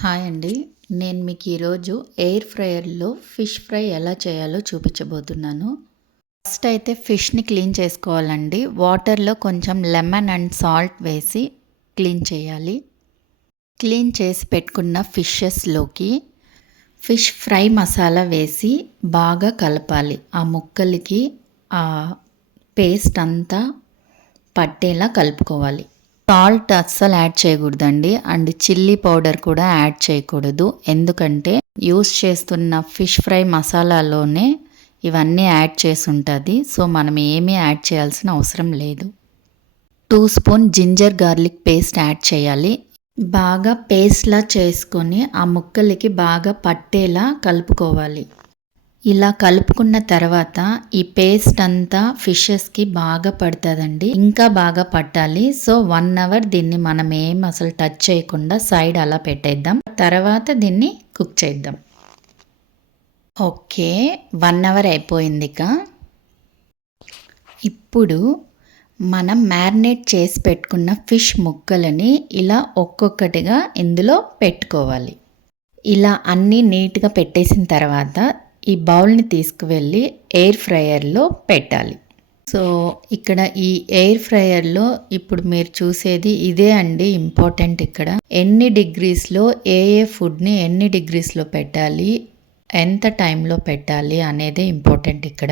Hi అండి. నేను మీకు ఈరోజు ఎయిర్ ఫ్రైయర్‌లో ఫిష్ ఫ్రై ఎలా చేయాలో చూపించబోతున్నాను. ఫస్ట్ అయితే ఫిష్‌ని క్లీన్ చేసుకోవాలండి. వాటర్‌లో కొంచెం లెమన్ అండ్ సాల్ట్ వేసి క్లీన్ చేయాలి. క్లీన్ చేసి పెట్టుకున్న ఫిషెస్‌లోకి ఫిష్ ఫ్రై మసాలా వేసి బాగా కలపాలి. ఆ ముక్కలకి ఆ పేస్ట్ అంతా పట్టేలా కలుపుకోవాలి. సాల్ట్ అస్సలు యాడ్ చేయకూడదండి. అండ్ చిల్లీ పౌడర్ కూడా యాడ్ చేయకూడదు. ఎందుకంటే యూస్ చేస్తున్న ఫిష్ ఫ్రై మసాలాలోనే ఇవన్నీ యాడ్ చేసి ఉంటుంది. సో మనం ఏమీ యాడ్ చేయాల్సిన అవసరం లేదు. 2 spoon ginger garlic paste add చేయాలి. బాగా పేస్ట్లా చేసుకొని ఆ ముక్కలకి బాగా పట్టేలా కలుపుకోవాలి. ఇలా కలుపుకున్న తర్వాత ఈ పేస్ట్ అంతా ఫిషెస్కి బాగా పడుతుందండి. ఇంకా బాగా పట్టాలి. సో 1 అవర్ దీన్ని మనం ఏం అసలు టచ్ చేయకుండా సైడ్ అలా పెట్టేద్దాం. తర్వాత దీన్ని కుక్ చేద్దాం. ఓకే, 1 అవర్ అయిపోయింది. ఇప్పుడు మనం మ్యారినేట్ చేసి పెట్టుకున్న ఫిష్ ముక్కలని ఇలా ఒక్కొక్కటిగా ఇందులో పెట్టుకోవాలి. ఇలా అన్నీ నీట్గా పెట్టేసిన తర్వాత ఈ బౌల్ని తీసుకువెళ్ళి ఎయిర్ ఫ్రైయర్లో పెట్టాలి. సో ఇక్కడ ఈ ఎయిర్ ఫ్రైయర్లో ఇప్పుడు మీరు చూసేది ఇదే అండి ఇంపార్టెంట్. ఇక్కడ ఎన్ని డిగ్రీస్లో ఏ ఫుడ్ని ఎన్ని డిగ్రీస్లో పెట్టాలి, ఎంత టైంలో పెట్టాలి అనేదే ఇంపార్టెంట్. ఇక్కడ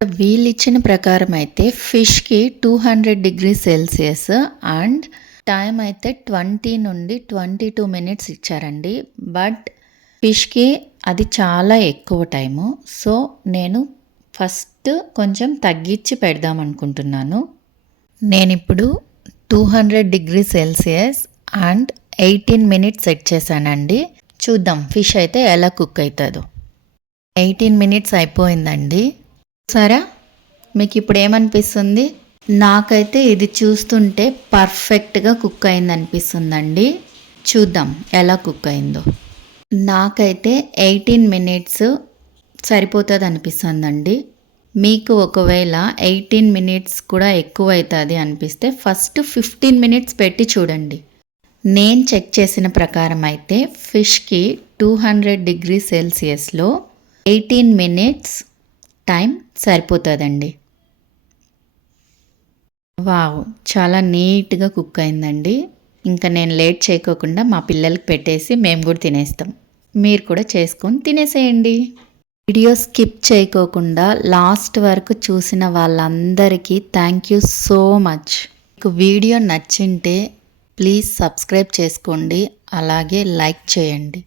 వీళ్ళు ఇచ్చిన ప్రకారం అయితే ఫిష్కి 200 డిగ్రీ సెల్సియస్ అండ్ టైం అయితే 20 నుండి 22 మినిట్స్ ఇచ్చారండి. బట్ ఫిష్కి అది చాలా ఎక్కువ టైము. సో నేను ఫస్ట్ కొంచెం తగ్గించి పెడదాం అనుకుంటున్నాను. నేను ఇప్పుడు 200 degree Celsius and 18 minutes set చేశానండి. చూద్దాం ఫిష్ అయితే ఎలా కుక్ అవుతుందో. 18 మినిట్స్ అయిపోయిందండి. సరే, మీకు ఇప్పుడు ఏమనిపిస్తుంది? నాకైతే ఇది చూస్తుంటే పర్ఫెక్ట్గా కుక్ అయింది అనిపిస్తుందండి. చూద్దాం ఎలా కుక్ అయిందో. నాకైతే 18 మినిట్స్ సరిపోతుంది అనిపిస్తుందండి. మీకు ఒకవేళ 18 మినిట్స్ కూడా ఎక్కువ అవుతుంది అనిపిస్తే ఫస్ట్ 15 మినిట్స్ పెట్టి చూడండి. నేను చెక్ చేసిన ప్రకారం అయితే ఫిష్కి 200 డిగ్రీ సెల్సియస్లో 18 మినిట్స్ టైం సరిపోతుందండి. వావ్, చాలా నీట్గా కుక్ అయిందండి. ఇంకా నేను లేట్ చేయకోకుండా మా పిల్లలకి పెట్టేసి మేము కూడా తినేస్తాం. మీరు కూడా చేసుకొని తినేసేయండి. వీడియో స్కిప్ చేయకోకుండా లాస్ట్ వరకు చూసిన వాళ్ళందరికీ థ్యాంక్ యూ సో మచ్. మీకు వీడియో నచ్చింటే ప్లీజ్ సబ్స్క్రైబ్ చేసుకోండి, అలాగే లైక్ చేయండి.